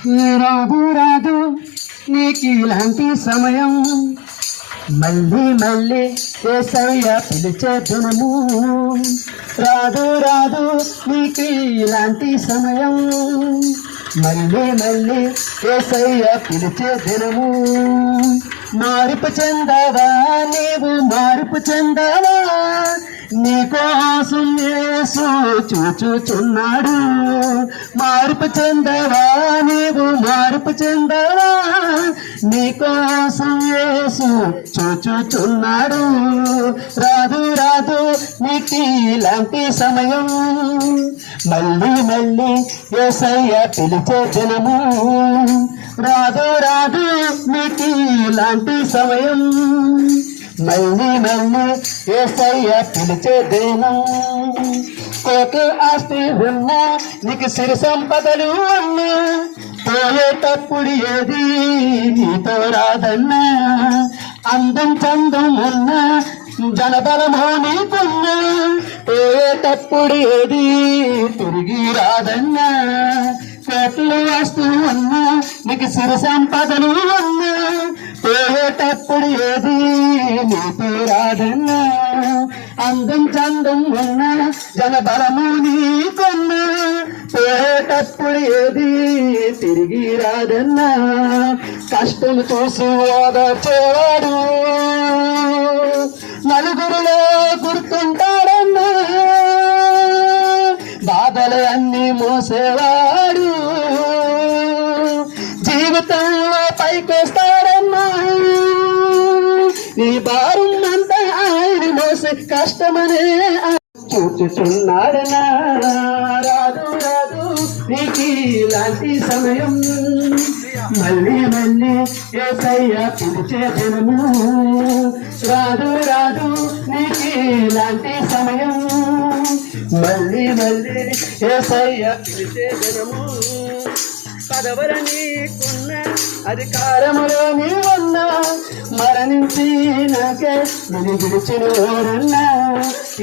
రాదు రాదు నీకు ఇలాంటి సమయం, మళ్ళీ మళ్ళీ యేసయ్య పిలిచే దినము. రాదు రాదు నీకు ఇలాంటి సమయం, మళ్ళీ మళ్ళీ యేసయ్య పిలిచే దినము. మార్పు చెందవా నీవు, మార్పు చెందవా, నీకోసం యేసు చూచుచున్నాడు. మార్పు చెందవా నీవు, మార్పు చెందవా, నీకోసం యేసు చూచుచున్నాడు. రాదు రాదు నీకు ఇలాంటి సమయం, మళ్ళీ మళ్ళీ యేసయ్య పిలిచే దినము. రాదు రాదు నీకు ఇలాంటి సమయం, మళ్ళీ మళ్ళీ యేసయ్య పిలిచే దినం. కోటి ఆస్తి ఉన్నా, నీకు సిరి సంపదలు ఉన్నా, పోయేటప్పుడు ఏది నీతో రాదన్నా. అందం చందం ఉన్నా, జనబలమో నీకున్నా, పోయేటప్పుడు ఏది తిరిగి రాదన్నా. కోట్లు వస్తూ ఉన్నా, నీకు సిరి సంపదలు ఉన్నా, పోయేటప్పుడు ఏది నీతో రాదన్నా. అందం చందం ఉన్నా, జనబలము నీకున్నా, పోయేటప్పుడు ఏది తిరిగి రాదన్నా. కష్టం చూసి ఓదార్చేవాడు నలుగురిలో గుర్తుంటాడన్నా. బాధలు అన్నీ మోసేవాడు జీవితంలో పైకొస్తాడన్నా. నీ భారం అంతా ఆయన మోసే కష్టమనే చూచుచున్నాడనా. రాదు రాదు నీకు ఇలాంటి సమయం, మళ్ళీ మళ్ళీ యేసయ్య పిలిచే దినము. రాదు రాదు నీకు ఇలాంటి సమయం, మళ్ళీ మళ్ళీ యేసయ్య పిలిచే దినము. పదవర నీకున్న, అధికారములో నీవున్నా, మరణించి నాకే నన్ను విడిచిన ఓరన్నా.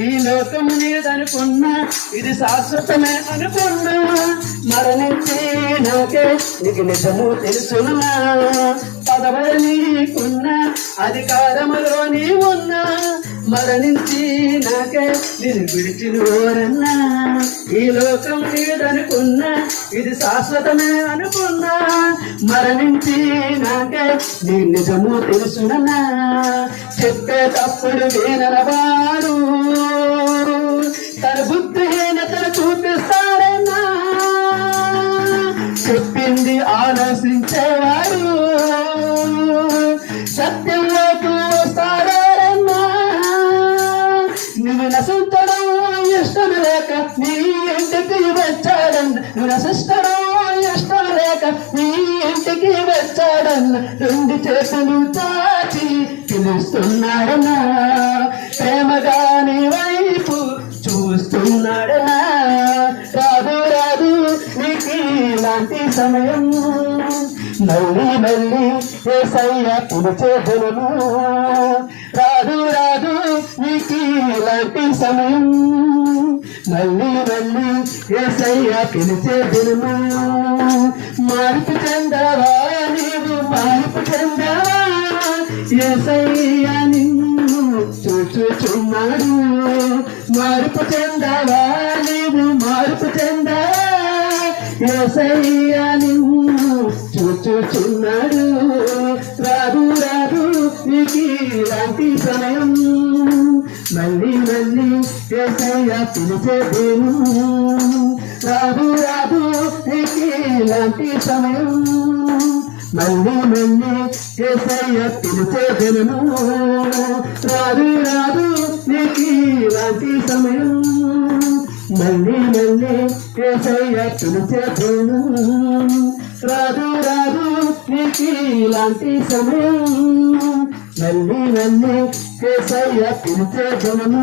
ఈ లోకం నీదనుకున్నా, ఇది శాశ్వతమే అనుకున్నా, మరణించి నాకే నీకు నిజము తెలుసున్నా. పదవర నీకున్న, అధికారములో నీవున్నా, మరణించి నాకే నేను విడిచిన ఓరన్నా. ఈ లోకం నీదనుకున్నా, ఇది శాశ్వతమే అనుకున్నా, మరణించి నాకే నీ నిజము తెలుసునన్నా. చెప్పేటప్పుడు వినరవాడు తన బుద్ధిహీనతను చూపిస్తాడన్నా. చెప్పింది ఆలోచించేవాడు సత్యంలోకి వస్తాడన్నా. నువ్వు నశించడం ఇష్టం లేక నీ ఇంటికి వచ్చాడన్న, నువ్వు నశించడం ఇష్టం లేక నీ ఇంటికి వచ్చాడన్న. రెండు చేతులు చాచి పిలుస్తున్నాడన్నా, ప్రేమగా నీ వైపు చూస్తున్నాడన్నా. రాదు రాదు నీకు ఇలాంటి సమయం, మళ్ళీ మళ్ళీ యేసయ్య పిలిచే దినము. రాదు రాదు నీకు ఇలాంటి సమయం, మళ్ళీ మళ్ళీ యేసయ్య పిలిచే దినము. మార్పు చెందవా నీవు, మార్పు చెందవా, యేసయ్య నిన్ను చూచుచున్నాడు. మార్పు చెందవా నీవు, మార్పు చెందవా, యేసయ్య నిన్ను చూచుచున్నాడు. రాదు రాదు నీకు ఇలాంటి సమయం, మళ్ళీ మళ్ళీ యేసయ్య పిలిచే దినము. రాదు రాదు నీకు ఇలాంటి సమయం, మళ్ళీ మళ్ళీ యేసయ్య పిలిచే దినము. రాదు రాదు నీకు ఇలాంటి సమయం, మళ్ళీ మళ్ళీ యేసయ్య పిలిచే దినము. రాదు రాదు నీకు ఇలాంటి సమయం, మళ్ళీ మళ్ళీ యేసయ్య పిలిచే దినము.